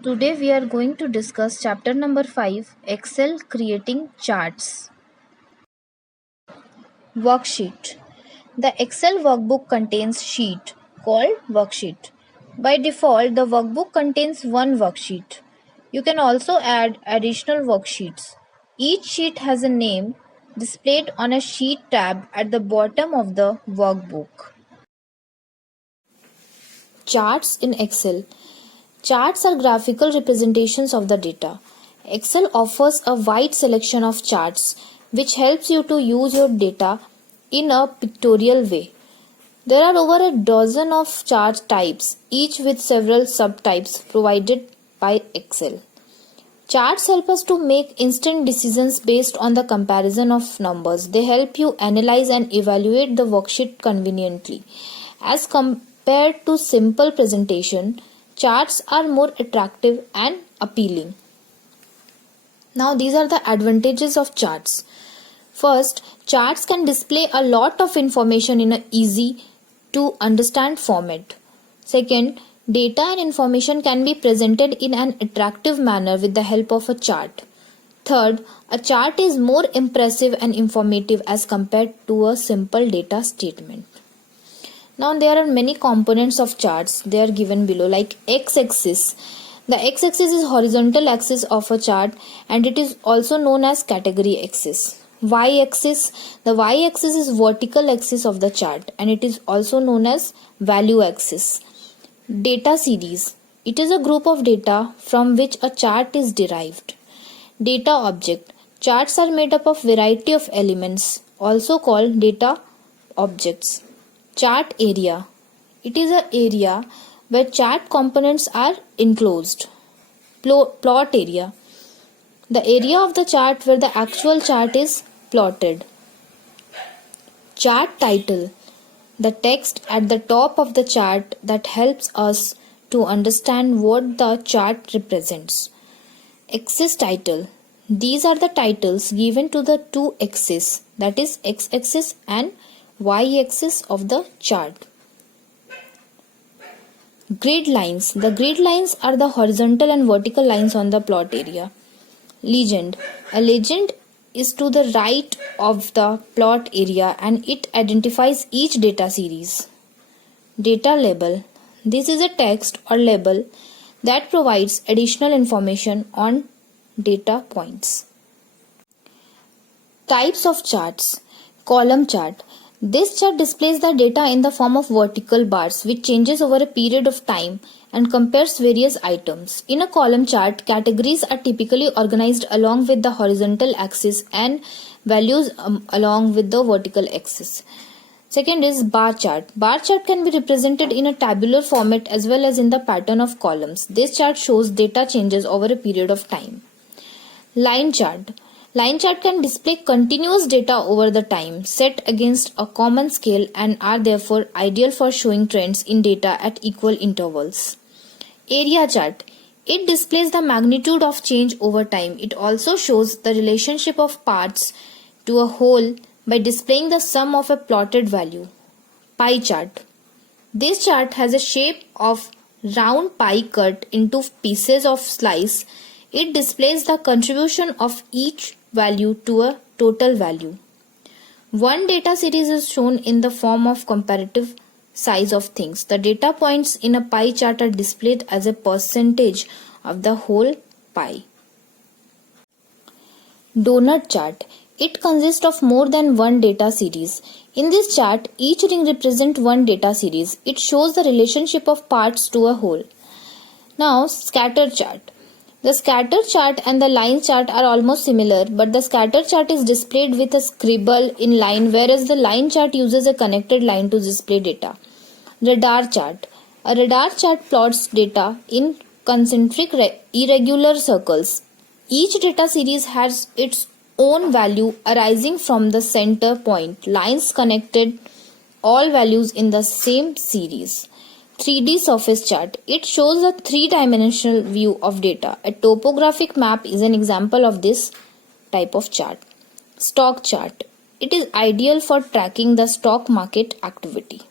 Today we are going to discuss chapter number 5, Excel creating charts. Worksheet. The Excel workbook contains sheet called worksheet. By default, the workbook contains one worksheet. You can also add additional worksheets. Each sheet has a name displayed on a sheet tab at the bottom of the workbook. Charts in Excel. Charts are graphical representations of the data. Excel offers a wide selection of charts which helps you to use your data in a pictorial way. There are over a dozen of chart types, each with several subtypes provided by Excel. Charts help us to make instant decisions based on the comparison of numbers. They help you analyze and evaluate the worksheet conveniently. As compared to simple presentation, charts are more attractive and appealing. Now these are the advantages of charts. First, charts can display a lot of information in an easy to understand format. Second, data and information can be presented in an attractive manner with the help of a chart. Third, a chart is more impressive and informative as compared to a simple data statement. Now there are many components of charts. They are given below, like x-axis. The x-axis is horizontal axis of a chart and it is also known as category axis. Y-axis. The y-axis is vertical axis of the chart and it is also known as value axis. Data series. It is a group of data from which a chart is derived. Data object. Charts are made up of variety of elements, also called data objects. Chart area. It is an area where chart components are enclosed. Plot area. The area of the chart where the actual chart is plotted. Chart title. The text at the top of the chart that helps us to understand what the chart represents. Axis title. These are the titles given to the two axes, that is x-axis and y-axis of the chart. Grid lines. The grid lines are the horizontal and vertical lines on the plot area. Legend. A legend is to the right of the plot area and it identifies each data series. Data label. This is a text or label that provides additional information on data points. Types of charts. Column chart. This chart displays the data in the form of vertical bars which changes over a period of time and compares various items. In a column chart, categories are typically organized along with the horizontal axis and values along with the vertical axis. Second is bar chart. Bar chart can be represented in a tabular format as well as in the pattern of columns. This chart shows data changes over a period of time. Line chart. Line chart can display continuous data over the time set against a common scale and are therefore ideal for showing trends in data at equal intervals. Area chart. It displays the magnitude of change over time. It also shows the relationship of parts to a whole by displaying the sum of a plotted value. Pie chart. This chart has a shape of round pie cut into pieces of slice. It displays the contribution of each value to a total value. One data series is shown in the form of comparative size of things. The data points in a pie chart are displayed as a percentage of the whole pie. Donut chart. It consists of more than one data series. In this chart, each ring represents one data series. It shows the relationship of parts to a whole. Now, scatter chart. The scatter chart and the line chart are almost similar, but the scatter chart is displayed with a scribble in line, whereas the line chart uses a connected line to display data. Radar chart. A radar chart plots data in concentric irregular circles. Each data series has its own value arising from the center point. Lines connected all values in the same series. 3D surface chart. It shows a three-dimensional view of data. A topographic map is an example of this type of chart. Stock chart. It is ideal for tracking the stock market activity.